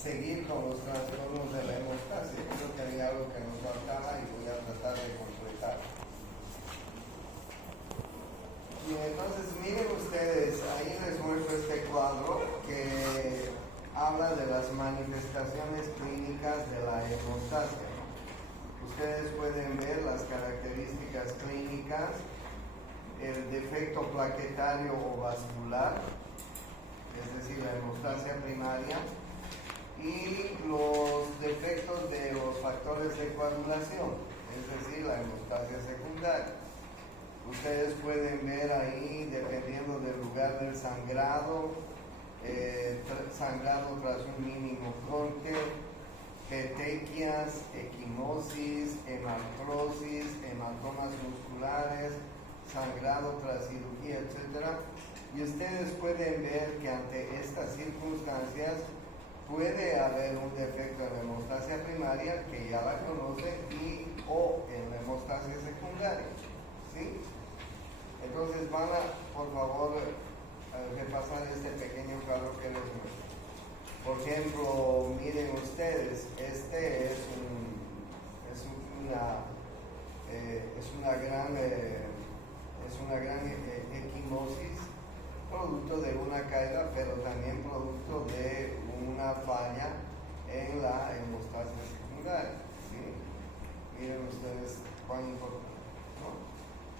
seguir con los trastornos de la hemostasia. Creo que hay algo que nos faltaba y voy a tratar de completar. Y entonces miren ustedes, ahí les muestro este cuadro que habla de las manifestaciones clínicas de la hemostasia. Ustedes pueden ver las características clínicas, el defecto plaquetario o vascular, es decir, la hemostasia primaria, y los defectos de los factores de coagulación, es decir, la hemostasia secundaria. Ustedes pueden ver ahí, dependiendo del lugar del sangrado, sangrado tras un mínimo corte, petequias, equimosis, hemartrosis, hematomas musculares, sangrado tras cirugía, etc. Y ustedes pueden ver que ante estas circunstancias puede haber un defecto en la hemostasia primaria, que ya la conocen, y o en la hemostasia secundaria, ¿sí? Entonces van a, por favor, repasar este pequeño cuadro que les muestro. Por ejemplo, miren ustedes, este es una gran equimosis, producto de una caída, pero también producto de una falla en la hemostasia secundaria, ¿sí? Miren ustedes cuán importante, ¿no?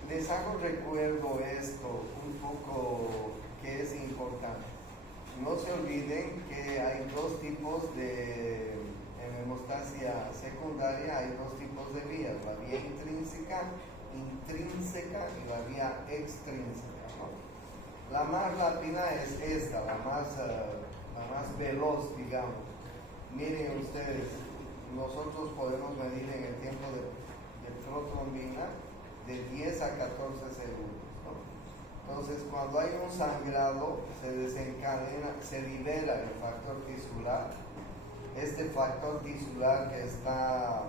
Les hago recuerdo esto un poco, que es importante. No se olviden que hay dos tipos en hemostasia secundaria hay dos tipos de vías, la vía intrínseca y la vía extrínseca, ¿no? La más rápida es esta, la más veloz, digamos. Miren ustedes, nosotros podemos medir en el tiempo de protrombina de 10 a 14 segundos, ¿no? Entonces, cuando hay un sangrado, se desencadena, se libera el factor tisular. Este factor tisular que está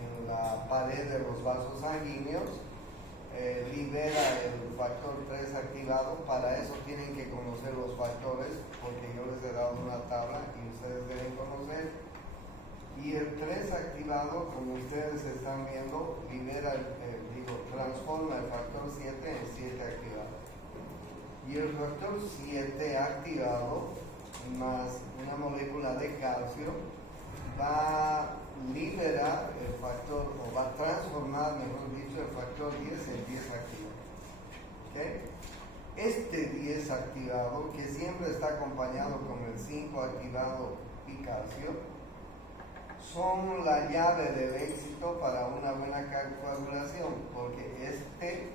en la pared de los vasos sanguíneos libera el factor 3 activado. Para eso tienen que conocer los factores, porque yo les he dado una tabla y ustedes deben conocer. Y el 3 activado, como ustedes están viendo, transforma el factor 7 en 7 activado. Y el factor 7 activado, más una molécula de calcio, va a liberar el factor, o va a transformar, mejor dicho, el factor 10 en 10 activado. ¿Okay? Este 10 activado, que siempre está acompañado con el 5 activado y calcio, son la llave del éxito para una buena coagulación, porque este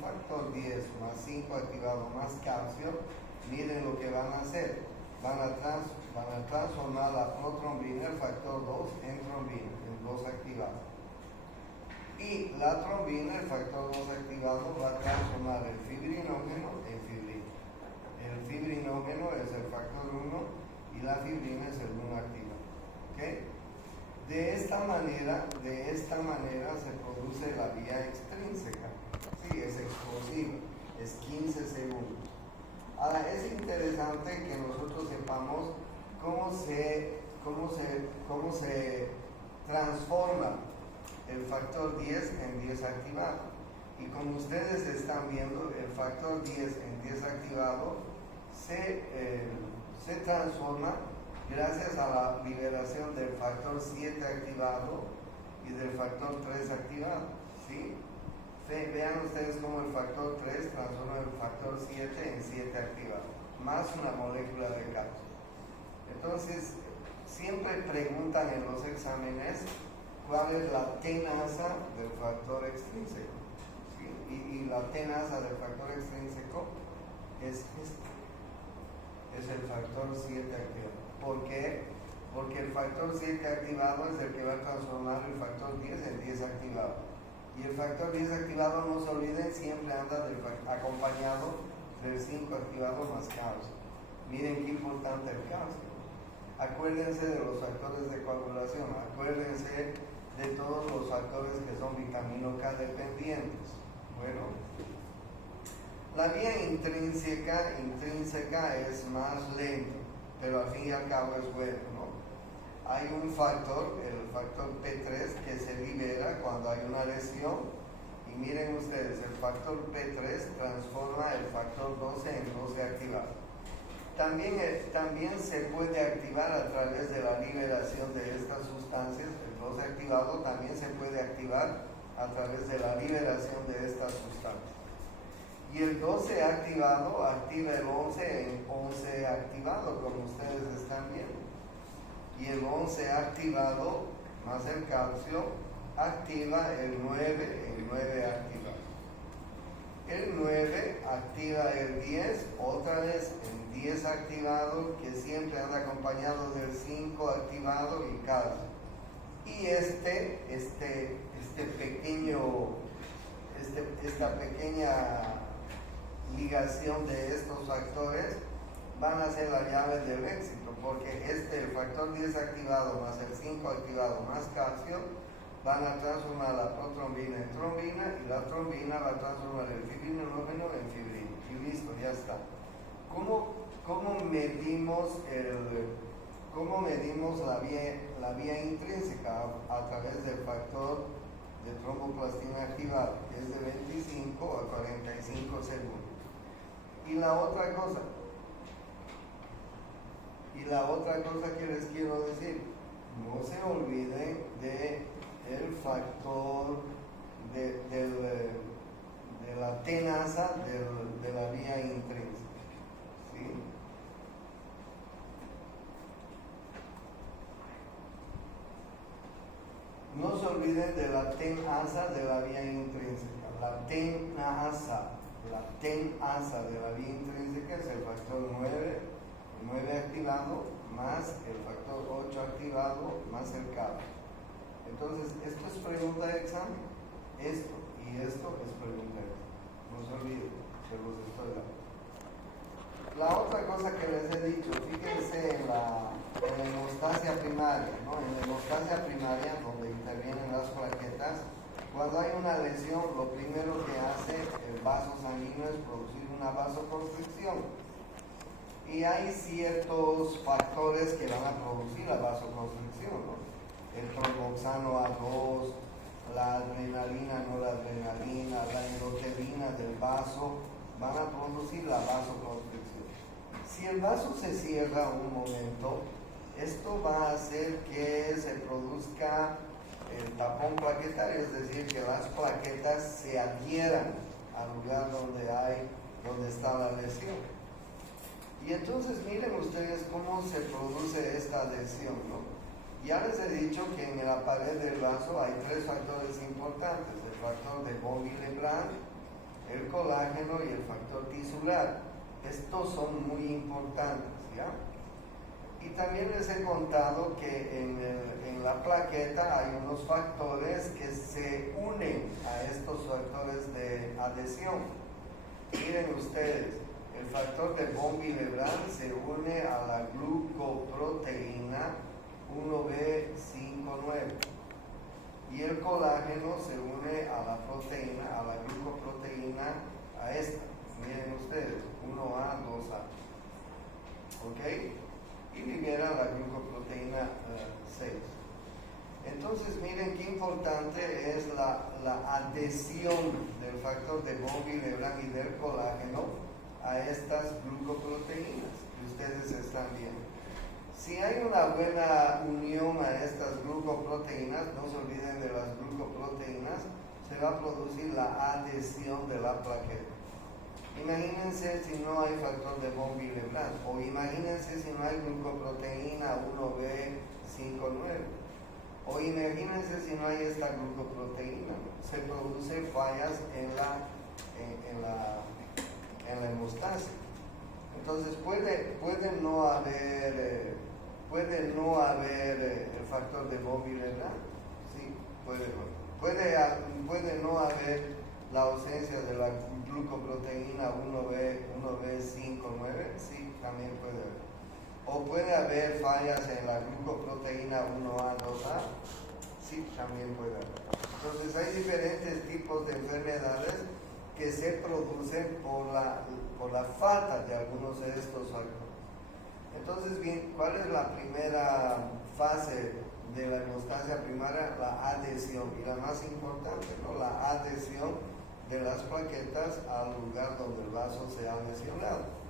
factor 10 más 5 activado más calcio, miren lo que van a hacer. Van a transformar la protrombina, el factor 2, en trombina, en 2 activado. Y la trombina, el factor 2 activado, va a transformar el fibrinógeno en fibrina. El fibrinógeno es el factor 1 y la fibrina es el 1 activado. ¿Okay? De esta manera se produce la vía extrínseca. Sí, es explosiva, es 15 segundos. Ahora, es interesante que nosotros sepamos cómo se transforma el factor 10 en 10 activado. Y como ustedes están viendo, el factor 10 en 10 activado se transforma gracias a la liberación del factor 7 activado y del factor 3 activado, ¿sí? Vean ustedes cómo el factor 3 transforma el factor 7 en 7 activado, más una molécula de calcio. Entonces, siempre preguntan en los exámenes cuál es la tenaza del factor extrínseco, ¿sí? Y la tenaza del factor extrínseco es el factor 7 activado. ¿Por qué? Porque el factor 7 activado es el que va a transformar el factor 10 en 10 activado. Y el factor 10 activado, no se olviden, siempre anda acompañado del 5 activado más calcio. Miren qué importante el calcio. Acuérdense de los factores de coagulación, acuérdense de todos los factores que son vitamina K dependientes. Bueno, la vía intrínseca es más lento. pero al fin y al cabo es bueno, ¿no? Hay un factor, el factor P3, que se libera cuando hay una lesión. Y miren ustedes, el factor P3 transforma el factor 12 en 12 activado. También se puede activar a través de la liberación de estas sustancias. El 12 activado también se puede activar a través de la liberación de estas sustancias. Y el 12 activado activa el 11 en 11 activado, como ustedes están viendo. Y el 11 activado más el calcio activa el 9 en 9 activado. El 9 activa el 10, otra vez en 10 activado, que siempre anda acompañado del 5 activado y calcio. Y esta pequeña ligación de estos factores van a ser la llave del éxito, porque el factor 10 activado más el 5 activado más calcio van a transformar la protrombina en trombina, y la trombina va a transformar el fibrinógeno en fibrina. Y listo, ya está. ¿Cómo medimos la vía intrínseca? A través del factor de tromboplastina activado, que es de 25 a 45 segundos. Y la otra cosa que les quiero decir, no se olviden del factor de la tenaza de la vía intrínseca, ¿sí? No se olviden de la tenaza de la vía intrínseca. La tenaza de la vía intrínseca es el factor 9 activado más el factor 8 activado más el calcio. Entonces, esto es pregunta de examen. Esto y esto es pregunta de examen. No se olviden, se los estoy dando. La otra cosa que les he dicho, fíjense en la hemostasia primaria, ¿no? En la hemostasia primaria, donde intervienen las plaquetas, cuando hay una lesión, lo primero que hace el vaso sanguíneo es producir una vasoconstricción. Y hay ciertos factores que van a producir la vasoconstricción, ¿no? El tromboxano A2, la adrenalina, noradrenalina, la endotelina del vaso, van a producir la vasoconstricción. Si el vaso se cierra un momento, esto va a hacer que se produzca el tapón plaquetario, es decir, que las plaquetas se adhieran al lugar donde está la lesión. Y entonces miren ustedes cómo se produce esta adhesión, ¿no? Ya les he dicho que en la pared del vaso hay 3 factores importantes: el factor de von Willebrand, el colágeno y el factor tisular. Estos son muy importantes, ¿ya? Y también les he contado que en la plaqueta hay unos factores que se unen a estos factores de adhesión. Miren ustedes, el factor de von Willebrand se une a la glucoproteína 1B59 y el colágeno se une a la glucoproteína, a esta, miren ustedes, 1A, 2A, ¿ok? Y libera la glucoproteína 6. Entonces miren qué importante es la adhesión del factor de von Willebrand y del colágeno a estas glucoproteínas que ustedes están viendo. Si hay una buena unión a estas glucoproteínas, no se olviden de las glucoproteínas, se va a producir la adhesión de la plaqueta. Imagínense si no hay factor de von Willebrand, o imagínense si no hay glucoproteína 1B59, o imagínense si no hay esta glucoproteína, se producen fallas en la hemostasia. Entonces puede no haber el factor de von Willebrand, sí, puede no haber la ausencia de la glucoproteína 1B59, sí, también puede haber. O puede haber fallas en la glucoproteína 1A, 2A, sí, también puede haber. Entonces hay diferentes tipos de enfermedades que se producen por la falta de algunos de estos factores. Entonces, bien, ¿cuál es la primera fase de la hemostasia primaria? La adhesión, y la más importante, ¿no? La adhesión de las plaquetas al lugar donde el vaso se ha lesionado.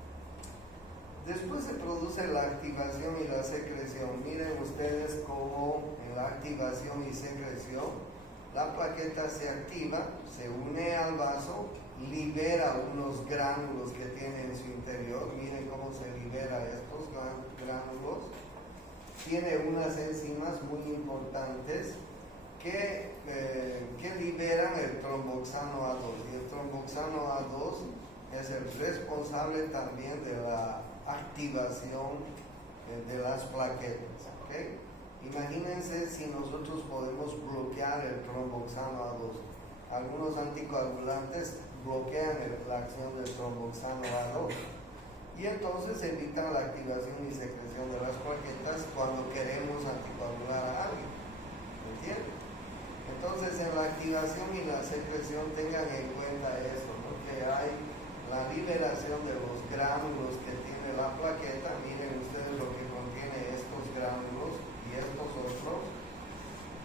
Después se produce la activación y la secreción. Miren ustedes cómo en la activación y secreción la plaqueta se activa, se une al vaso, libera unos gránulos que tiene en su interior. Miren cómo se libera estos gránulos. Tiene unas enzimas muy importantes que liberan el tromboxano A2. Y el tromboxano A2 es el responsable también de la activación de las plaquetas. ¿Okay? Imagínense si nosotros podemos bloquear el tromboxano A2. Algunos anticoagulantes bloquean la acción del tromboxano A2 y entonces evitan la activación y secreción de las plaquetas cuando queremos anticoagular a alguien. ¿Entienden? Entonces en la activación y la secreción tengan en cuenta eso, ¿no? Que hay la liberación de los gránulos que tiene la plaqueta. Miren ustedes lo que contiene estos gránulos y estos otros.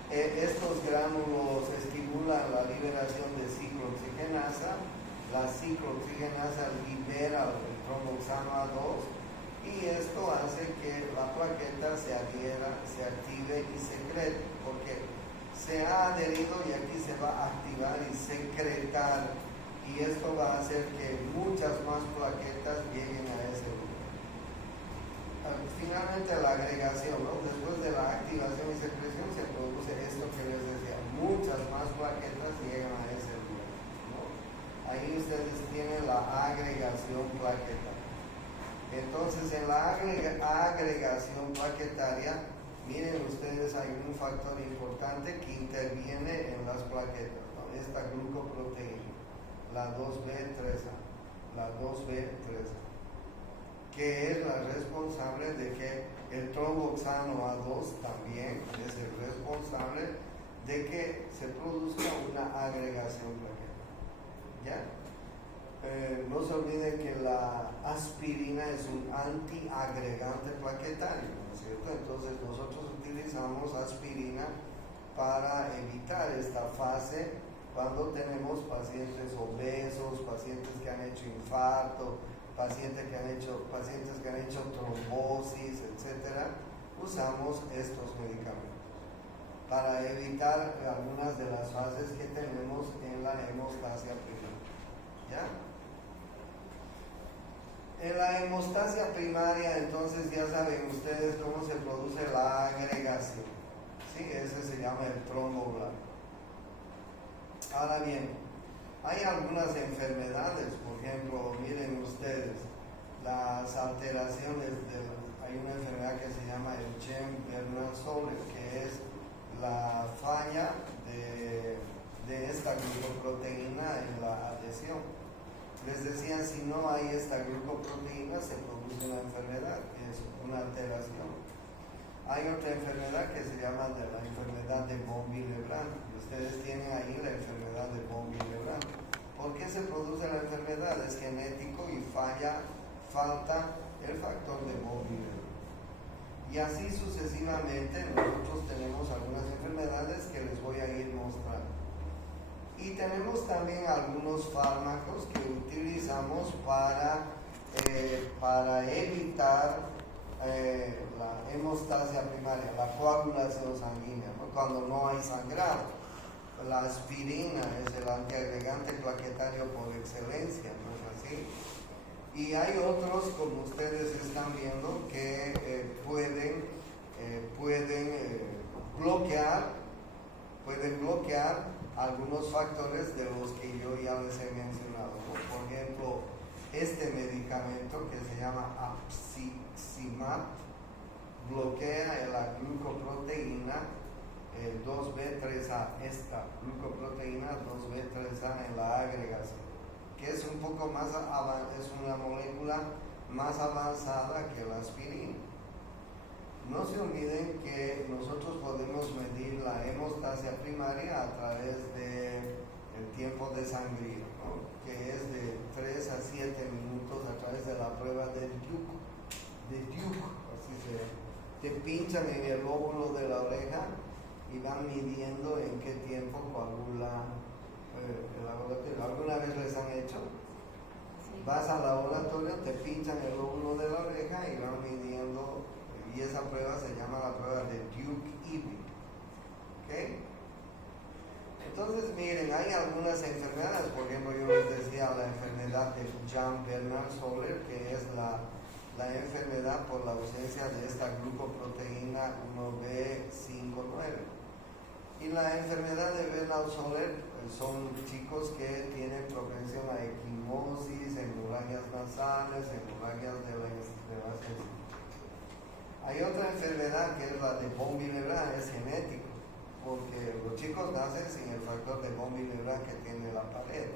Estos gránulos estimulan la liberación de ciclooxigenasa. La ciclooxigenasa libera el tromboxano A2 y esto hace que la plaqueta se adhiera, se active y secrete, porque se ha adherido y aquí se va a activar y secretar, y esto va a hacer que muchas más plaquetas lleguen a ese lugar. Finalmente la agregación, ¿no? Después de la activación y secreción se produce esto que les decía, muchas más plaquetas llegan a ese lugar, ¿no? Ahí ustedes tienen la agregación plaquetaria. Entonces en la agregación plaquetaria, miren ustedes, hay un factor importante que interviene en las plaquetas, ¿no? Esta glucoproteína, la 2B3A, la 2B3A, que es la responsable de que el tromboxano A2 también es el responsable de que se produzca una agregación plaquetaria. ¿Ya? No se olviden que la aspirina es un antiagregante plaquetario, ¿no es cierto? Entonces nosotros utilizamos aspirina para evitar esta fase cuando tenemos pacientes obesos, pacientes que han hecho infarto, pacientes que han hecho trombosis, etc. Usamos estos medicamentos para evitar algunas de las fases que tenemos en la hemostasia primaria. ¿Ya? En la hemostasia primaria, entonces ya saben ustedes cómo se produce la agregación. ¿Sí? Ese se llama el tromboblast. Ahora bien, hay algunas enfermedades, por ejemplo, miren ustedes, las alteraciones hay una enfermedad que se llama el Guillain-Barré, que es la falla de esta glucoproteína en la adhesión. Les decía, si no hay esta glucoproteína se produce una enfermedad, que es una alteración. Hay otra enfermedad que se llama la enfermedad de von Willebrand. Ustedes tienen ahí la enfermedad de von Willebrand. ¿Por qué se produce la enfermedad? Es genético y falta el factor de von Willebrand. Y así sucesivamente nosotros tenemos algunas enfermedades que les voy a ir mostrando. Y tenemos también algunos fármacos que utilizamos para evitar la hemostasia primaria, la coagulación sanguínea, ¿no? Cuando no hay sangrado. La aspirina es el antiagregante plaquetario por excelencia, ¿no es así? Y hay otros, como ustedes están viendo, que pueden bloquear algunos factores de los que yo ya les he mencionado, ¿no? Por ejemplo, este medicamento que se llama Apixaban bloquea la glucoproteína 2B3A, esta glucoproteína 2B3A en la agregación, que es un poco más es una molécula más avanzada que la aspirina. No se olviden que nosotros podemos medir la hemostasia primaria a través del tiempo de sangrado, ¿no? Que es de 3 a 7 minutos a través de la prueba del yuco. de Duke, así se llama. Te pinchan en el lóbulo de la oreja y van midiendo en qué tiempo coagula el laboratorio. ¿Alguna vez les han hecho? Sí. Vas al laboratorio, te pinchan el lóbulo de la oreja y van midiendo, y esa prueba se llama la prueba de Duke-Ivy. ¿Ok? Entonces, miren, hay algunas enfermedades, por ejemplo, yo les decía la enfermedad de Jan Bernard Soler, que es la enfermedad por la ausencia de esta glucoproteína 1B59. Y la enfermedad de Bernard Soler son chicos que tienen propensión a equimosis, hemorragias nasales, hemorragias de las encías. Hay otra enfermedad que es la de von Willebrand, es genético, porque los chicos nacen sin el factor de von Willebrand que tiene la pared.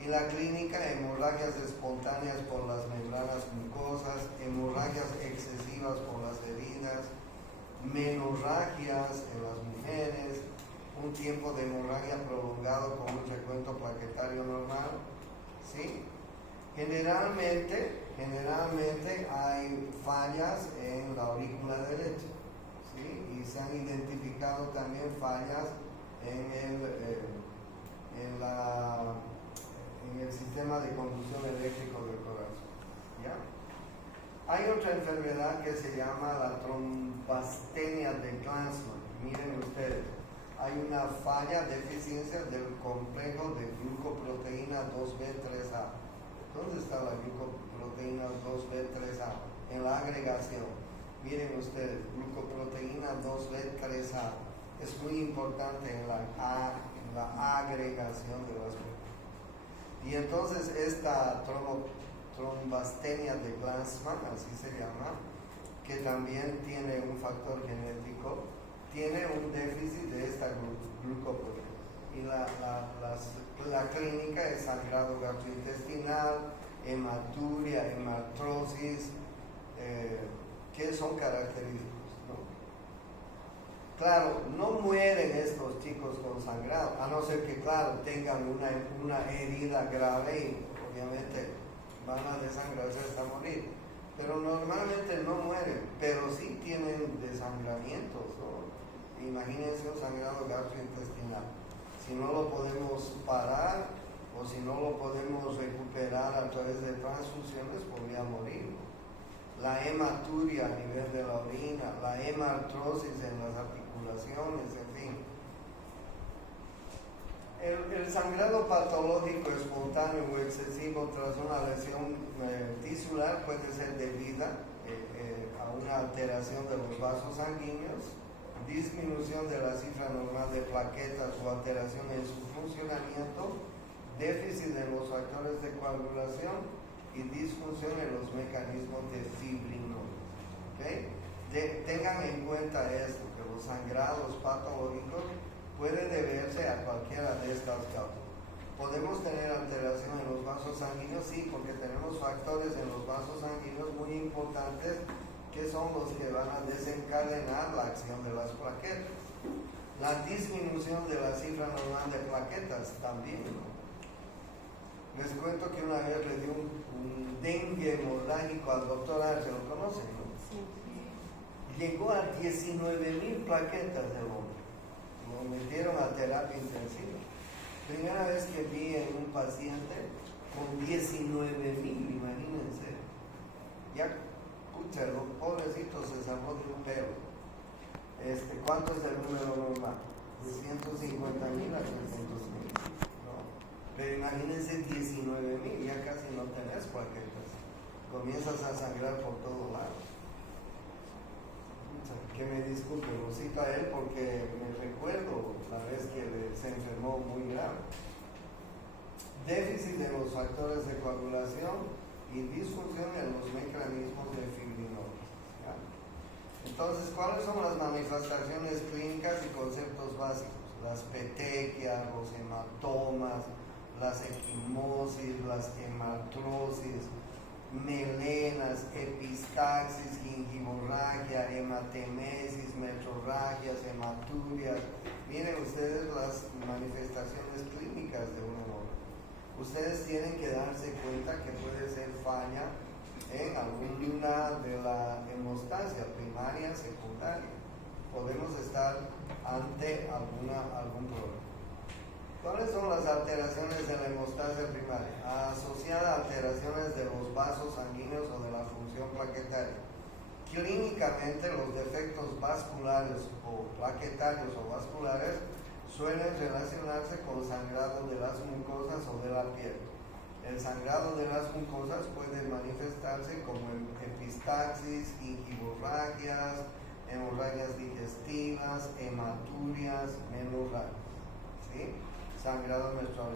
Y la clínica, hemorragias espontáneas por las membranas mucosas, hemorragias excesivas por las heridas, menorragias en las mujeres, un tiempo de hemorragia prolongado con un recuento plaquetario normal, ¿sí? Generalmente hay fallas en la aurícula derecha, ¿sí? Y se han identificado también fallas en el sistema de conducción eléctrico del corazón, ¿ya? Hay otra enfermedad que se llama la trombastenia de Glanzmann. Miren ustedes, hay una falla, deficiencia del complejo de glucoproteína 2B3A. ¿Dónde está la glucoproteína 2B3A? En la agregación. Miren ustedes, glucoproteína 2B3A es muy importante en la agregación de las proteínas. Y entonces esta trombastenia de Glanzmann, así se llama, que también tiene un factor genético, tiene un déficit de esta glucoproteína. Y la clínica es sangrado gastrointestinal, hematuria, hematrosis, que son característicos, ¿no? Claro, no mueren estos chicos con sangrado, a no ser que, claro, tengan una herida grave y obviamente van a desangrarse hasta morir. Pero normalmente no mueren, pero sí tienen desangramientos, ¿no? Imagínense un sangrado gastrointestinal. Si no lo podemos parar o si no lo podemos recuperar a través de transfusiones, podría morir. La hematuria a nivel de la orina, la hemartrosis en las articulaciones, en fin. El sangrado patológico espontáneo o excesivo tras una lesión tisular puede ser debida a una alteración de los vasos sanguíneos, disminución de la cifra normal de plaquetas o alteración en su funcionamiento, déficit en los factores de coagulación y disfunción en los mecanismos de fibrinosis. ¿Okay? Tengan en cuenta esto, que los sangrados patológicos puede deberse a cualquiera de estas causas. Podemos tener alteración en los vasos sanguíneos, sí, porque tenemos factores en los vasos sanguíneos muy importantes que son los que van a desencadenar la acción de las plaquetas. La disminución de la cifra normal de plaquetas también, ¿no? Les cuento que una vez le di un dengue hemorrágico al doctor Arce, ¿lo conocen, no? Sí. Llegó a 19,000 plaquetas del hombre. Lo metieron a terapia intensiva. Primera vez que vi en un paciente con 19,000, imagínense. Ya, pucha, el pobrecito se salvó de un pelo. ¿Cuánto es el número normal? De 150,000 a 300,000. ¿No? Pero imagínense 19,000, ya casi no tenés plaquetas. Comienzas a sangrar por todos lados. Que me disculpe, lo cito a él porque me recuerdo la vez que se enfermó muy grave. Déficit de los factores de coagulación y disfunción en los mecanismos de fibrinosis. ¿Ya? Entonces, ¿cuáles son las manifestaciones clínicas y conceptos básicos? Las petequias, los hematomas, las equimosis, las hematrosis, melenas, epistaxis, gingivomorragia, hematemesis, metrorragias, hematurias. Miren ustedes las manifestaciones clínicas de un hemorragia. Ustedes tienen que darse cuenta que puede ser falla en alguna de la hemostasia primaria, secundaria. Podemos estar ante algún problema. ¿Cuáles son las alteraciones de la hemostasia primaria? Asociada a alteraciones de los vasos sanguíneos o de la función plaquetaria. Clínicamente, los defectos vasculares o plaquetarios o vasculares suelen relacionarse con sangrado de las mucosas o de la piel. El sangrado de las mucosas puede manifestarse como epistaxis, gingivorragias, hemorragias digestivas, hematurias, menorragias. ¿Sí? Sangrado menstrual.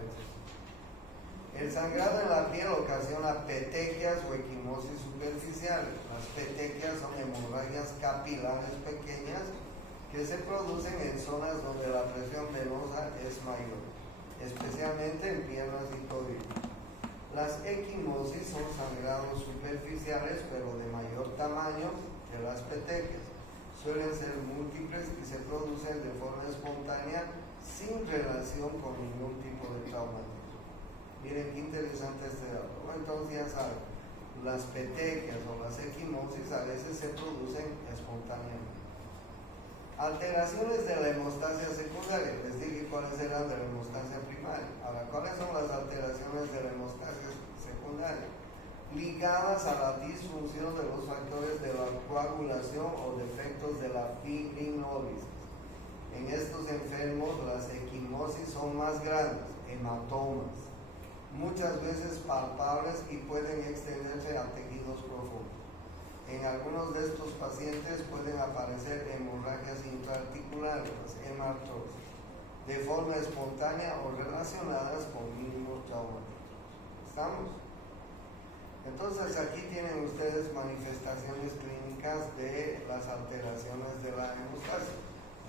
El sangrado en la piel ocasiona petequias o equimosis superficiales. Las petequias son hemorragias capilares pequeñas que se producen en zonas donde la presión venosa es mayor, especialmente en piernas y tobillos. Las equimosis son sangrados superficiales pero de mayor tamaño que las petequias. Suelen ser múltiples y se producen de forma espontánea sin relación con ningún tipo de traumatismo. Miren qué interesante este dato, ¿no? Entonces ya saben, las petequias o las equimosis a veces se producen espontáneamente. Alteraciones de la hemostasia secundaria. Les dije cuáles eran de la hemostasia primaria. Ahora, ¿cuáles son las alteraciones de la hemostasia secundaria? Ligadas a la disfunción de los factores de la coagulación o defectos de la fibrinólisis. En estos enfermos, las equimosis son más grandes, hematomas, muchas veces palpables y pueden extenderse a tejidos profundos. En algunos de estos pacientes pueden aparecer hemorragias intraarticulares, hemartrosis, de forma espontánea o relacionadas con mínimos traumáticos. ¿Estamos? Entonces aquí tienen ustedes manifestaciones clínicas de las alteraciones de la hemostasia.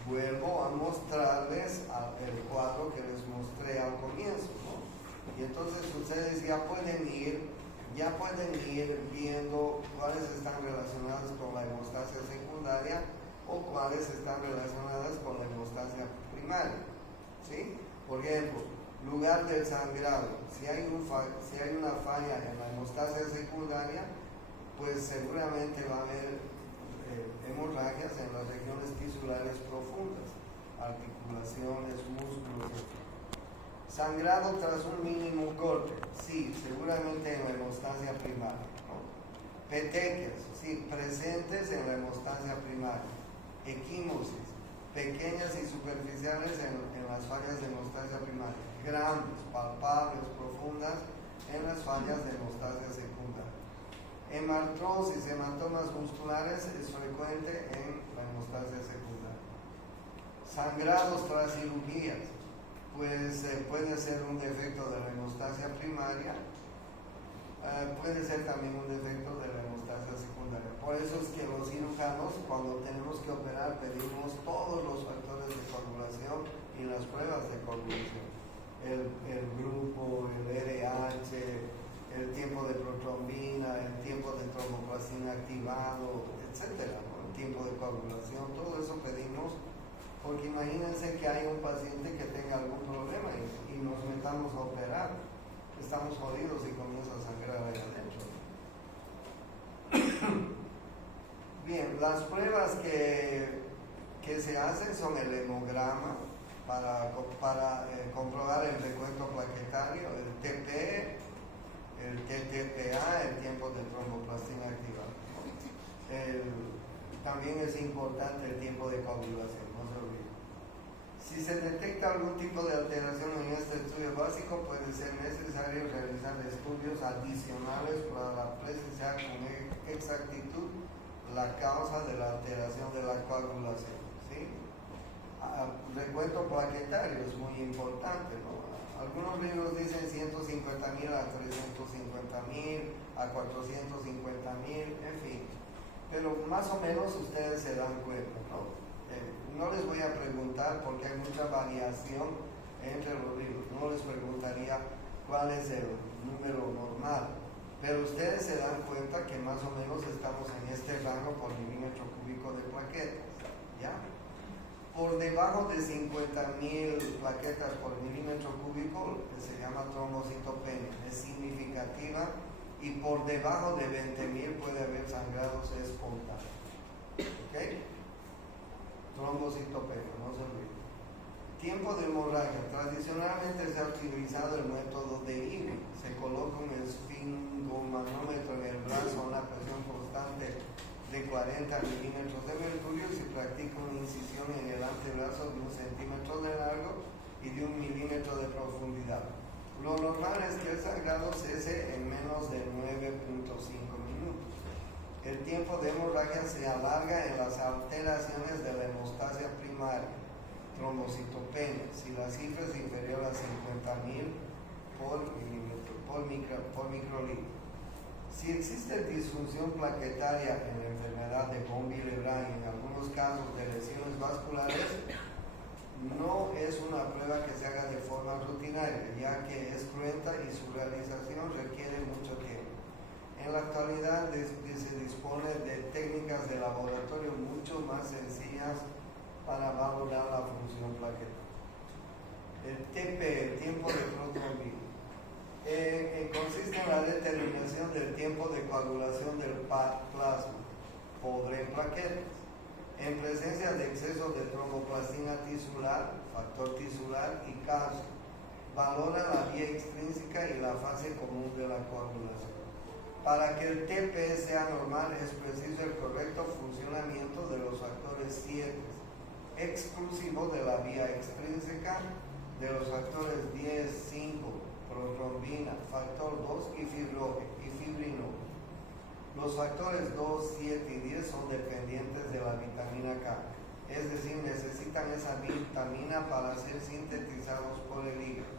Vuelvo a mostrarles el cuadro que les mostré al comienzo, ¿no? Y entonces ustedes ya pueden ir viendo cuáles están relacionadas con la hemostasia secundaria o cuáles están relacionadas con la hemostasia primaria, ¿sí? Por ejemplo, lugar del sangrado. Si hay una falla en la hemostasia secundaria, pues seguramente va a haber hemorragias en las regiones tisulares profundas, articulaciones, músculos. Sangrado tras un mínimo corte, sí, seguramente en la hemostasia primaria, ¿no? Petequias, sí, presentes en la hemostasia primaria. Equimosis, pequeñas y superficiales en las fallas de hemostasia primaria. Grandes, palpables, profundas en las fallas de hemostasia secundaria. Hemartrosis, hematomas musculares, es frecuente en la hemostasia secundaria. Sangrados tras cirugías, pues puede ser un defecto de la hemostasia primaria, puede ser también un defecto de la hemostasia secundaria. Por eso es que los cirujanos, cuando tenemos que operar, pedimos todos los factores de coagulación y las pruebas de coagulación. El grupo, el RH, el tiempo de protrombina, el tiempo de tromboplastina activado, etcétera, ¿no? El tiempo de coagulación, todo eso pedimos, porque imagínense que hay un paciente que tenga algún problema y nos metamos a operar, estamos jodidos y comienza a sangrar ahí adentro. Bien, las pruebas que se hacen son el hemograma para comprobar el recuento plaquetario, el TP, el TTPA, el tiempo de tromboplastina activada. También es importante el tiempo de coagulación, no se olvide. Si se detecta algún tipo de alteración en este estudio básico, puede ser necesario realizar estudios adicionales para precisar con exactitud la causa de la alteración de la coagulación, ¿sí? Recuento plaquetario es muy importante, ¿no? Algunos libros dicen 150,000 a 350,000, a 450,000, en fin. Pero más o menos ustedes se dan cuenta, ¿no? No les voy a preguntar porque hay mucha variación entre los libros. No les preguntaría cuál es el número normal. Pero ustedes se dan cuenta que más o menos estamos en este rango por milímetro cúbico de plaquetas, ¿ya? Por debajo de 50,000 plaquetas por milímetro cúbico, que se llama trombocitopenia, es significativa y por debajo de 20.000 puede haber sangrados espontáneos. ¿Ok? Trombocitopenia, no se olvide. Tiempo de hemorragia. Tradicionalmente se ha utilizado el método de IVI. Se coloca un esfingomanómetro en el brazo a una presión constante de 40 milímetros de mercurio y se practica una incisión en el antebrazo de 1 centímetro de largo y de 1 milímetro de profundidad. Lo normal es que el sangrado cese en menos de 9.5 minutos. El tiempo de hemorragia se alarga en las alteraciones de la hemostasia primaria, trombocitopenia, si la cifra es inferior a 50.000 por microlitro. Si existe disfunción plaquetaria en la enfermedad de von Willebrand y en algunos casos de lesiones vasculares, no es una prueba que se haga de forma rutinaria, ya que es cruenta y su realización requiere mucho tiempo. En la actualidad se dispone de técnicas de laboratorio mucho más sencillas para valorar la función plaquetaria. El TP, el tiempo de protrombina, consiste en la determinación del tiempo de coagulación del plasma pobre en plaquetas. En presencia de exceso de tromboplastina tisular, factor tisular y calcio, valora la vía extrínseca y la fase común de la coagulación. Para que el TP sea normal es preciso el correcto funcionamiento de los factores 7, exclusivo de la vía extrínseca, de los factores 10, 5, protrombina, factor 2 y fibrinol. Los factores 2, 7 y 10 son dependientes de la vitamina K, es decir, necesitan esa vitamina para ser sintetizados por el hígado.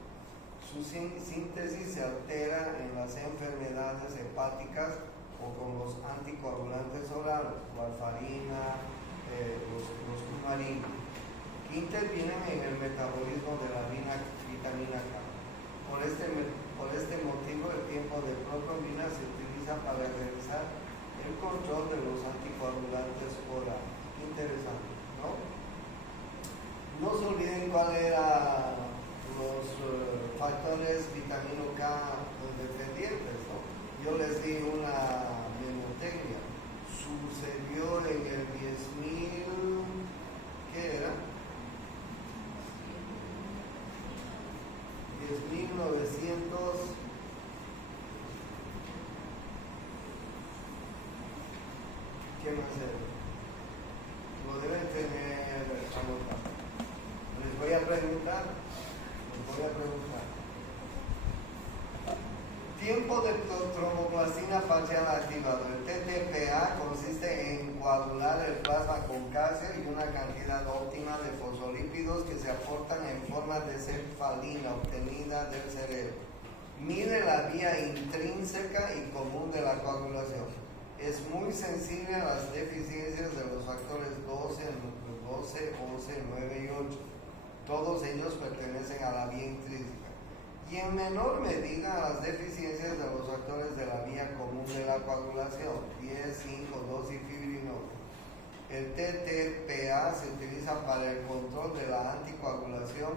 Su síntesis se altera en las enfermedades hepáticas o con los anticoagulantes orales, warfarina, los cumarinos, que intervienen en el metabolismo de la vitamina K. Por este motivo, el tiempo de protrombina se utiliza para realizar el control de los anticoagulantes orales. Interesante, ¿no? No se olviden cuáles eran los factores vitamina K dependientes, ¿no? Yo les di una mnemotecnia. Sucedió en el 10.000, ¿qué era? 10.900. ¿Qué más era? Lo deben tener anotado. Les voy a preguntar. Tiempo de tromboplastina parcial activado. El TTPA consiste en coagular el plasma con calcio y una cantidad óptima de fosfolípidos que se aportan en forma de cefalina obtenida del cerebro. Mide la vía intrínseca y común de la coagulación. Es muy sensible a las deficiencias de los factores 12, 11, 9 y 8. Todos ellos pertenecen a la vía intrínseca. Y en menor medida a las deficiencias de los factores de la vía común de la coagulación, 10, 5, 2 y fibrinol. El TTPA se utiliza para el control de la anticoagulación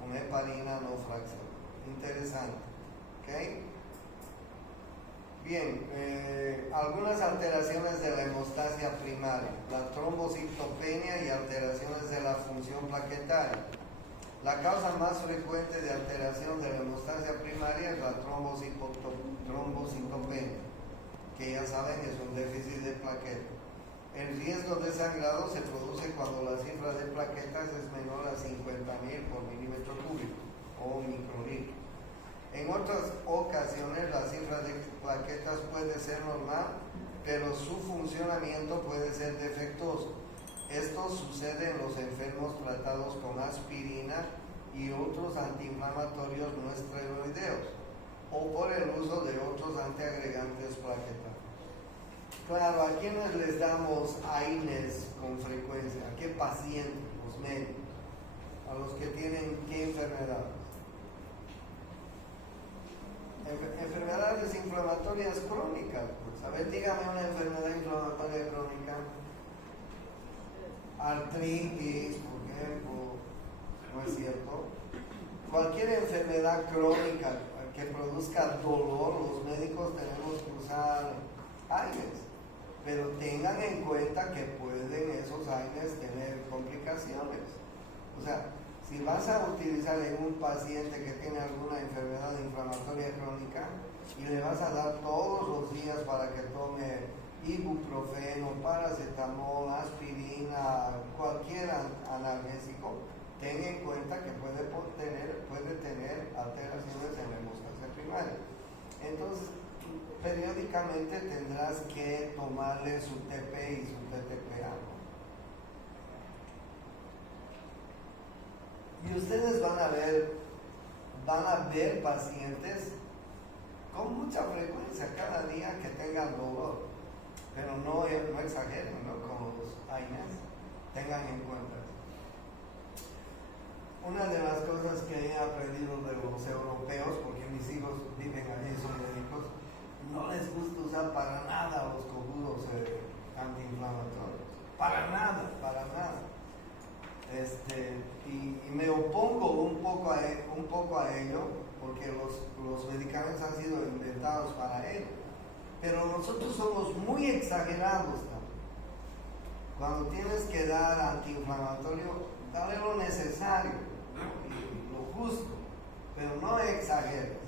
con heparina no fraccionada. Interesante. ¿Ok? Bien, algunas alteraciones de la hemostasia primaria, la trombocitopenia y alteraciones de la función plaquetaria. La causa más frecuente de alteración de la hemostasia primaria es la trombocitopenia, que ya saben es un déficit de plaquetas. El riesgo de sangrado se produce cuando la cifra de plaquetas es menor a 50.000 por milímetro cúbico o microlitro. En otras ocasiones la cifra de plaquetas puede ser normal, pero su funcionamiento puede ser defectuoso. Esto sucede en los enfermos tratados con aspirina y otros antiinflamatorios no esteroideos o por el uso de otros antiagregantes plaquetarios. Claro, ¿a quiénes les damos AINES con frecuencia? ¿A qué pacientes? Los médicos. ¿A los que tienen qué enfermedades? Enfermedades inflamatorias crónicas. Pues, a ver, dígame una enfermedad inflamatoria crónica. Artritis, por ejemplo, ¿no es cierto? Cualquier enfermedad crónica, que produzca dolor, los médicos tenemos que usar AINES, pero tengan en cuenta que pueden esos AINES tener complicaciones. O sea, si vas a utilizar en un paciente que tiene alguna enfermedad inflamatoria crónica y le vas a dar todos los días para que tome ibuprofeno, paracetamol, aspirina, cualquier analgésico, ten en cuenta que puede tener alteraciones en la hemostasia primaria. Entonces, periódicamente tendrás que tomarle su TP y su TTPA. Y ustedes van a ver pacientes con mucha frecuencia cada día que tengan dolor, pero no exageren, ¿no? Con los AINES, tengan en cuenta. Una de las cosas que he aprendido de los europeos, porque mis hijos viven allí, son médicos, no les gusta usar para nada los cojudos antiinflamatorios, para nada. Y me opongo un poco a ello, porque los medicamentos han sido inventados para ello. Pero nosotros somos muy exagerados también. Cuando tienes que dar antiinflamatorio, dale lo necesario, ¿no? Y lo justo, pero no exageres.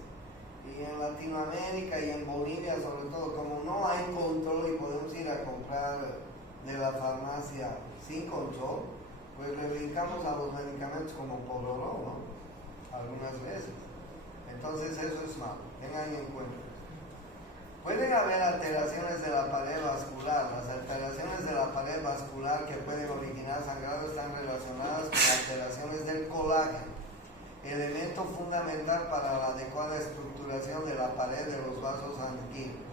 Y en Latinoamérica y en Bolivia sobre todo, como no hay control y podemos ir a comprar de la farmacia sin control, pues le brincamos a los medicamentos como Polorol, ¿no? Algunas veces. Entonces eso es malo, tengan en cuenta. Pueden haber alteraciones de la pared vascular. Las alteraciones de la pared vascular que pueden originar sangrado están relacionadas con alteraciones del colágeno, elemento fundamental para la adecuada estructuración de la pared de los vasos sanguíneos.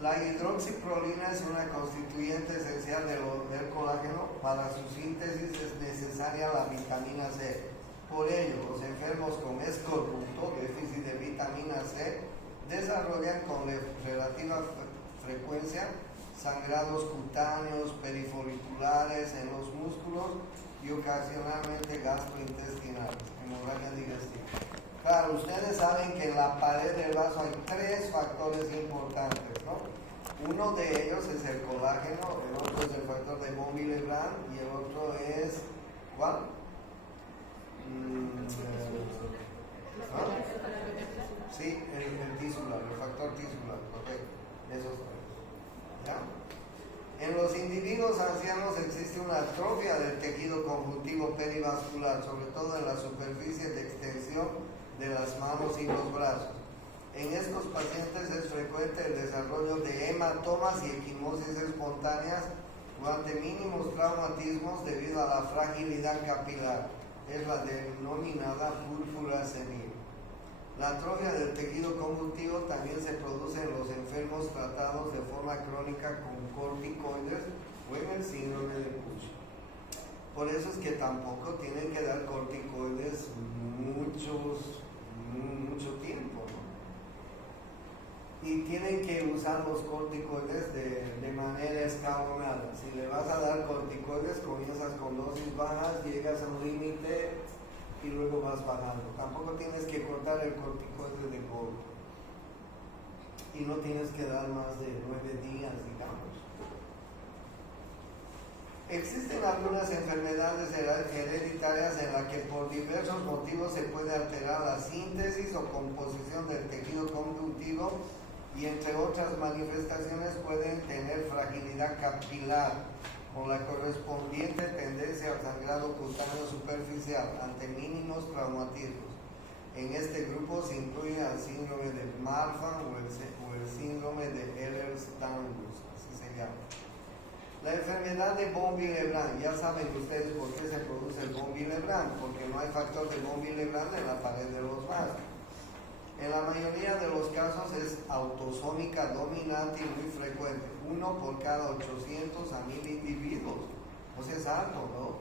La hidroxiprolina es una constituyente esencial del colágeno. Para su síntesis es necesaria la vitamina C. Por ello, los enfermos con escorbuto, déficit de vitamina C, desarrollan con relativa frecuencia sangrados cutáneos, perifoliculares en los músculos y ocasionalmente gastrointestinales, hemorragia digestiva. Claro, ustedes saben que en la pared del vaso hay 3 factores importantes, ¿no? Uno de ellos es el colágeno, el otro es el factor de von Willebrand y el otro es, ¿cuál? Sí, el tisular, el factor tisular, correcto, esos 3. ¿Ya? En los individuos ancianos existe una atrofia del tejido conjuntivo perivascular, sobre todo en la superficie de extensión de las manos y los brazos. En estos pacientes es frecuente el desarrollo de hematomas y equimosis espontáneas durante mínimos traumatismos debido a la fragilidad capilar. Es la denominada púrpura senil. La atrofia del tejido conjuntivo también se produce en los enfermos tratados de forma crónica con corticoides o en el síndrome de Cushing. Por eso es que tampoco tienen que dar corticoides mucho tiempo, ¿no? Y tienen que usar los corticoides de manera escalonada. Si le vas a dar corticoides, comienzas con dosis bajas, llegas a un límite y luego vas bajando. Tampoco tienes que cortar el corticoide de golpe. Y no tienes que dar más de 9 días, digamos. Existen algunas enfermedades hereditarias en las que por diversos motivos se puede alterar la síntesis o composición del tejido conjuntivo y entre otras manifestaciones pueden tener fragilidad capilar con la correspondiente tendencia al sangrado cutáneo superficial ante mínimos traumatismos. En este grupo se incluye el síndrome de Marfan o el síndrome de Ehlers-Danlos, así se llama. La enfermedad de von Willebrand, ya saben ustedes por qué se produce el von Willebrand, porque no hay factor de von Willebrand en la pared de los vasos. En la mayoría de los casos es autosómica dominante y muy frecuente, 1 por cada 800 a 1000 individuos. O sea, es alto, ¿no?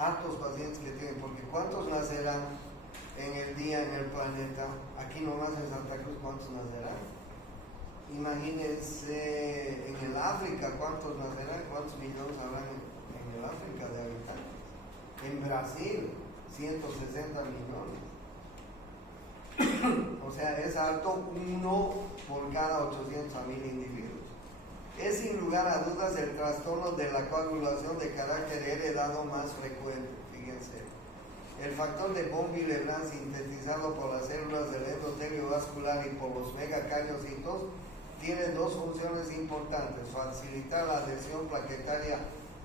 Altos pacientes que tienen, porque ¿cuántos nacerán en el día en el planeta? Aquí nomás en Santa Cruz, ¿cuántos nacerán? Imagínense en el África, ¿cuántos nacerán? ¿Cuántos millones habrán en el África de habitantes? En Brasil, 160 millones. O sea, es alto, 1 por cada 800.000 individuos. Es sin lugar a dudas el trastorno de la coagulación de carácter heredado más frecuente. Fíjense, el factor de von Willebrand sintetizado por las células del endotelio vascular y por los megacariocitos tiene dos funciones importantes: facilitar la adhesión plaquetaria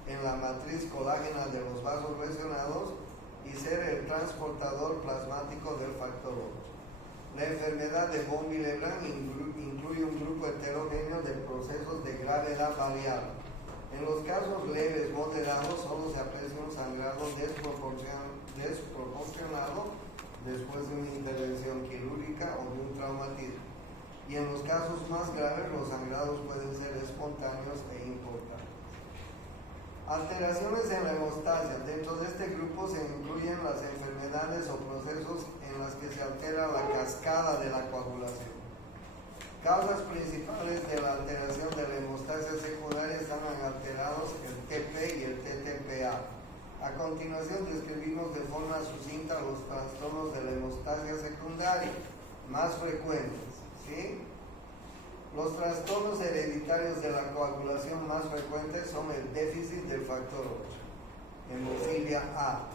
en la matriz colágena de los vasos lesionados y ser el transportador plasmático del factor 8. La enfermedad de von Willebrand incluye un grupo heterogéneo de procesos de gravedad variable. En los casos leves moderados solo se aprecia un sangrado desproporcionado después de una intervención quirúrgica o de un traumatismo. Y en los casos más graves los sangrados pueden ser espontáneos e importantes. Alteraciones en la hemostasia. Dentro de este grupo se incluyen las enfermedades o procesos en las que se altera la cascada de la coagulación. Causas principales de la alteración de la hemostasia secundaria están alterados el TP y el TTPA. A continuación describimos de forma sucinta los trastornos de la hemostasia secundaria más frecuentes, ¿sí? Los trastornos hereditarios de la coagulación más frecuentes son el déficit del factor 8, hemofilia A,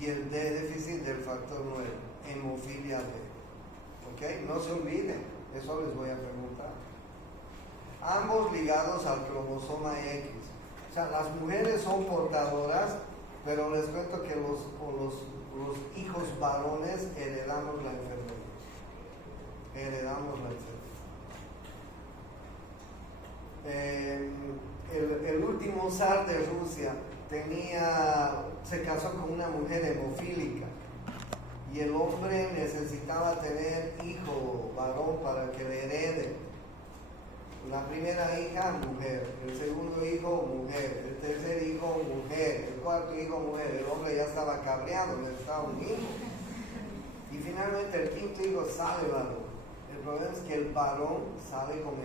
y el déficit del factor 9, hemofilia B. ¿Ok? No se olviden, eso les voy a preguntar. Ambos ligados al cromosoma X. O sea, las mujeres son portadoras, pero les cuento que los hijos varones heredamos la enfermedad. Heredamos la enfermedad. El último zar de Rusia se casó con una mujer hemofílica y el hombre necesitaba tener hijo varón para que le herede. La primera hija, mujer; el segundo hijo, mujer; el tercer hijo, mujer; el cuarto hijo, mujer. El hombre ya estaba cabreado, necesitaba un hijo. Y finalmente el quinto hijo sale varón. El problema es que el varón sale como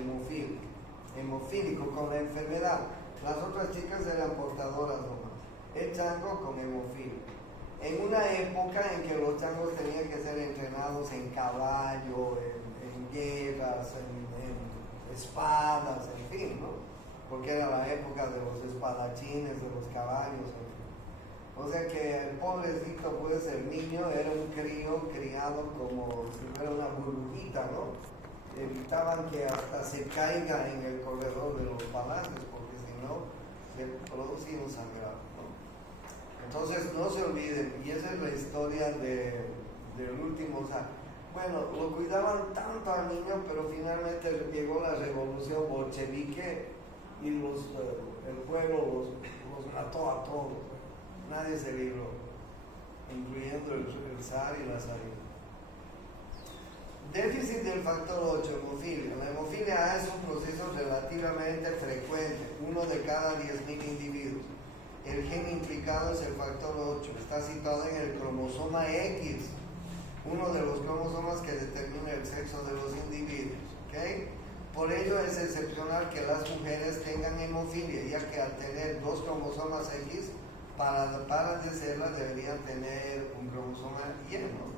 hemofílico, con la enfermedad. Las otras chicas eran portadoras nomás. El chango con hemofilia. En una época en que los changos tenían que ser entrenados en caballo, en guerras, en espadas, en fin, ¿no? Porque era la época de los espadachines, de los caballos, en fin. O sea que el pobrecito, pues el niño era un crío criado como si fuera una burbujita, ¿no? Evitaban que hasta se caiga en el corredor de los palacios, porque si no se producía un sangrado, ¿no? Entonces no se olviden, y esa es la historia del último zar. Bueno, lo cuidaban tanto al niño, pero finalmente llegó la revolución bolchevique y el pueblo los mató a todos. Nadie se libró, incluyendo el zar y la zarina. Déficit del factor 8, hemofilia. La hemofilia A es un proceso relativamente frecuente, 1 de cada 10.000 individuos. El gen implicado es el factor 8, está situado en el cromosoma X, uno de los cromosomas que determina el sexo de los individuos. ¿Okay? Por ello es excepcional que las mujeres tengan hemofilia, ya que al tener dos cromosomas X, para padecerla deberían tener un cromosoma Y, ¿no?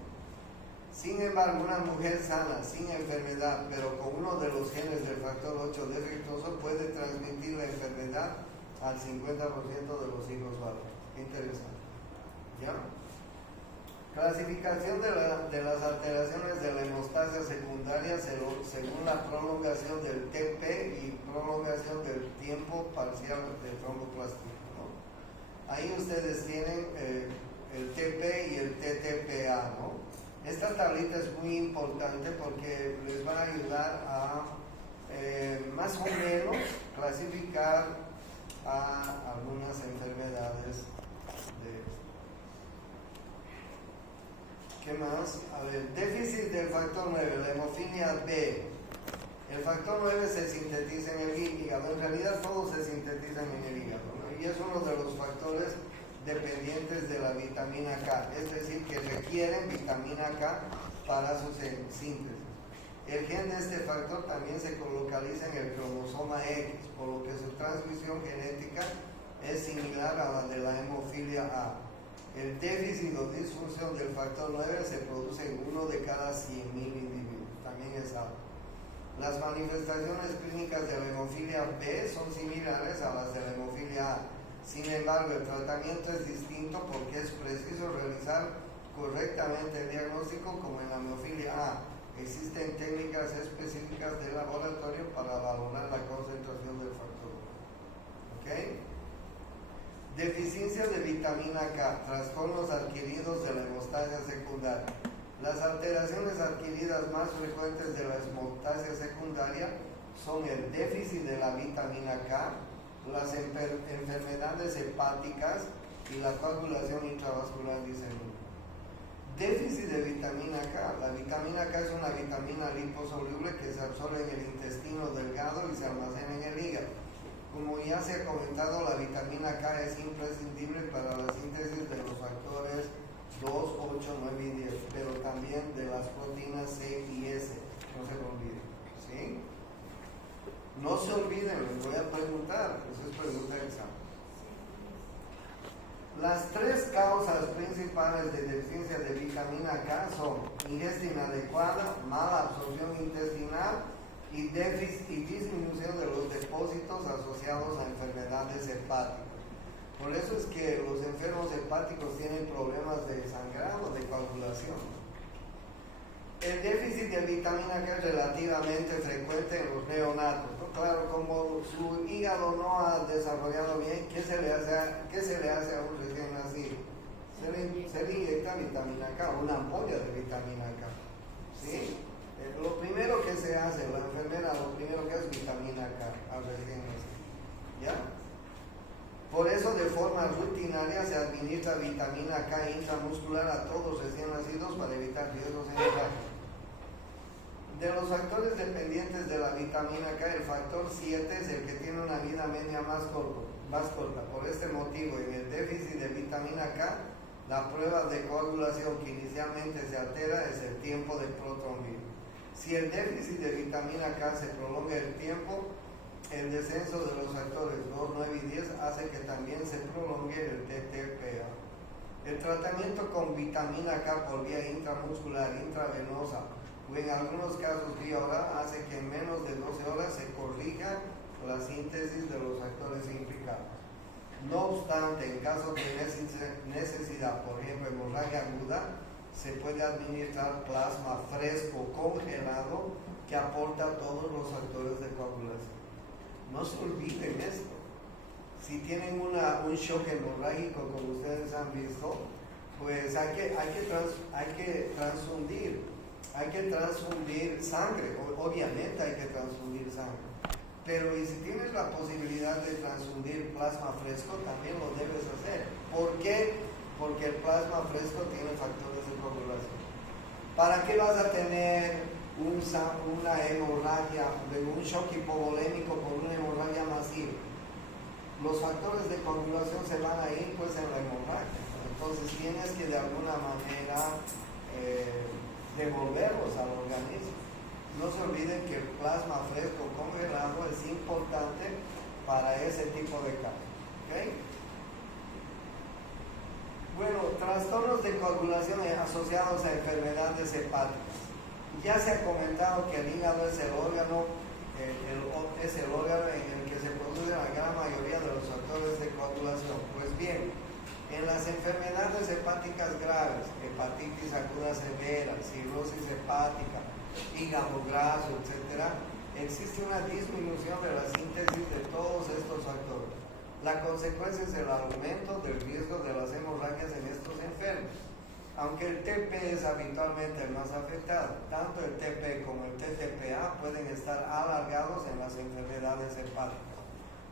Sin embargo, una mujer sana, sin enfermedad, pero con uno de los genes del factor 8 defectuoso, puede transmitir la enfermedad al 50% de los hijos varones. Qué interesante. ¿Ya? Clasificación de las alteraciones de la hemostasia secundaria según la prolongación del TP y prolongación del tiempo parcial del tromboplastina, ¿no? Ahí ustedes tienen el TP y el TTPA, ¿no? Esta tablita es muy importante porque les va a ayudar a más o menos clasificar a algunas enfermedades. ¿Qué más? A ver, déficit del factor 9, la hemofilia B. El factor 9 se sintetiza en el hígado. En realidad todos se sintetizan en el hígado, ¿no? Y es uno de los factores dependientes de la vitamina K, es decir, que requieren vitamina K para su síntesis. El gen de este factor también se localiza en el cromosoma X, por lo que su transmisión genética es similar a la de la hemofilia A. El déficit o disfunción del factor 9 se produce en 1 de cada 100.000 individuos, también es alto. Las manifestaciones clínicas de la hemofilia B son similares a las de la hemofilia A. Sin embargo, el tratamiento es distinto porque es preciso realizar correctamente el diagnóstico como en la hemofilia A. Existen técnicas específicas de laboratorio para valorar la concentración del factor. ¿Ok? Deficiencia de vitamina K, trastornos adquiridos de la hemostasia secundaria. Las alteraciones adquiridas más frecuentes de la hemostasia secundaria son el déficit de la vitamina K, las enfermedades hepáticas y la coagulación intravascular diseminuida. Déficit de vitamina K. La vitamina K es una vitamina liposoluble que se absorbe en el intestino delgado y se almacena en el hígado. Como ya se ha comentado, la vitamina K es imprescindible para la síntesis de los factores 2, 8, 9 y 10, pero también de las proteínas C y S. No se lo olviden. ¿Sí? No se olviden, les voy a preguntar. Eso es pregunta de examen. Las tres causas principales de deficiencia de vitamina K son ingesta inadecuada, mala absorción intestinal y déficit y disminución de los depósitos asociados a enfermedades hepáticas. Por eso es que los enfermos hepáticos tienen problemas de sangrado, de coagulación. El déficit de vitamina K es relativamente frecuente en los neonatos, ¿no? Claro, como su hígado no ha desarrollado bien, ¿qué se le hace a un recién nacido? Se le inyecta vitamina K, una ampolla de vitamina K. ¿Sí? Lo primero que se hace, la enfermera lo primero que hace es vitamina K al recién nacido. ¿Ya? Por eso de forma rutinaria se administra vitamina K intramuscular a todos recién nacidos para evitar riesgos en el parto. De los factores dependientes de la vitamina K, el factor 7 es el que tiene una vida media más corta. Por este motivo, en el déficit de vitamina K, la prueba de coagulación que inicialmente se altera es el tiempo de protrombina. Si el déficit de vitamina K se prolonga el tiempo, el descenso de los factores 2, 9 y 10 hace que también se prolongue el TTPA. El tratamiento con vitamina K por vía intramuscular, intravenosa o en algunos casos vía oral hace que en menos de 12 horas se corrija la síntesis de los factores implicados. No obstante, en caso de necesidad, por ejemplo, hemorragia aguda, se puede administrar plasma fresco congelado que aporta todos los factores de coagulación. No se olviden esto. Si tienen un shock hemorrágico, como ustedes han visto, pues hay que transfundir sangre. Obviamente hay que transfundir sangre. Pero y si tienes la posibilidad de transfundir plasma fresco, también lo debes hacer. ¿Por qué? Porque el plasma fresco tiene factores de coagulación. ¿Para qué vas a tener una hemorragia, un shock hipovolémico por una hemorragia masiva? Los factores de coagulación se van a ir pues en la hemorragia. Entonces tienes que de alguna manera devolverlos al organismo. No se olviden que el plasma fresco congelado es importante para ese tipo de casos. ¿Okay? Bueno, trastornos de coagulación asociados a enfermedades hepáticas. Ya se ha comentado que el hígado es el órgano en el que se produce la gran mayoría de los factores de coagulación. Pues bien, en las enfermedades hepáticas graves, hepatitis aguda severa, cirrosis hepática, hígado graso, etc., existe una disminución de la síntesis de todos estos factores. La consecuencia es el aumento del riesgo de las hemorragias en estos enfermos. Aunque el TP es habitualmente el más afectado, tanto el TP como el TTPA pueden estar alargados en las enfermedades hepáticas.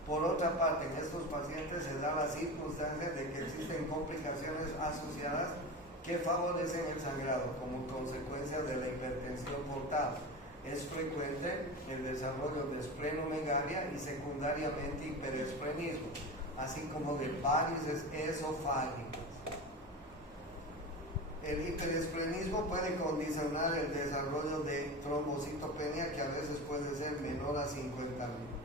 Por otra parte, en estos pacientes se da la circunstancia de que existen complicaciones asociadas que favorecen el sangrado como consecuencia de la hipertensión portal. Es frecuente el desarrollo de esplenomegalia y secundariamente hiperesplenismo, así como de varices esofágicas. El hiperesplenismo puede condicionar el desarrollo de trombocitopenia, que a veces puede ser menor a 50.000.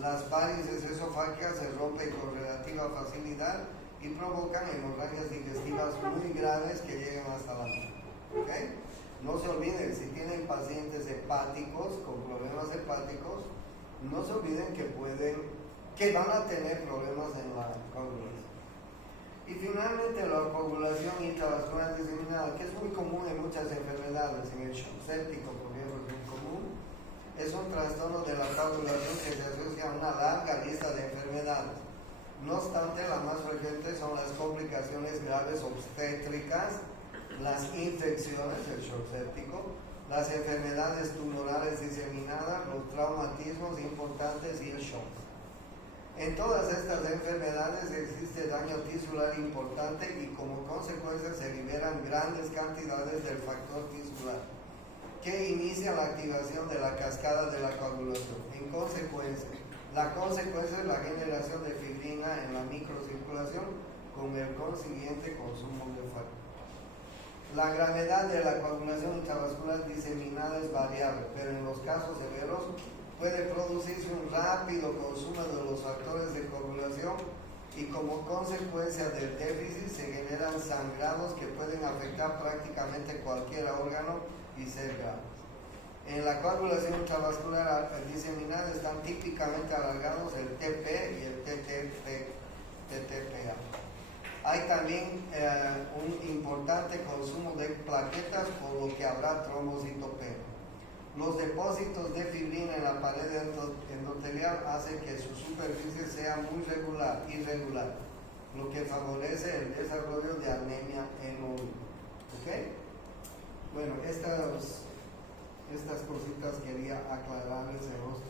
Las varices esofágicas se rompen con relativa facilidad y provocan hemorragias digestivas muy graves que llegan hasta la muerte. ¿Okay? No se olviden, si tienen pacientes hepáticos con problemas hepáticos, no se olviden que van a tener problemas en la coagulación. Y finalmente la coagulación intravascular diseminada, que es muy común en muchas enfermedades, en el shock séptico, por ejemplo, es muy común, es un trastorno de la coagulación que se asocia a una larga lista de enfermedades. No obstante, las más frecuentes son las complicaciones graves obstétricas, las infecciones, el shock séptico, las enfermedades tumorales diseminadas, los traumatismos importantes y el shock. En todas estas enfermedades existe daño tisular importante y como consecuencia se liberan grandes cantidades del factor tisular, que inicia la activación de la cascada de la coagulación. En consecuencia, la consecuencia es la generación de fibrina en la microcirculación con el consiguiente consumo de factor. La gravedad de la coagulación intravascular diseminada es variable, pero en los casos severos puede producirse un rápido consumo de los factores de coagulación y como consecuencia del déficit se generan sangrados que pueden afectar prácticamente cualquier órgano y ser graves. En la coagulación intravascular diseminada están típicamente alargados el TP y el TTPA. Hay también un importante consumo de plaquetas, por lo que habrá trombocitopenia. Los depósitos de fibrina en la pared endotelial hacen que su superficie sea muy irregular, lo que favorece el desarrollo de anemia hemolítica. ¿Ok? Bueno, estas cositas quería aclararles en los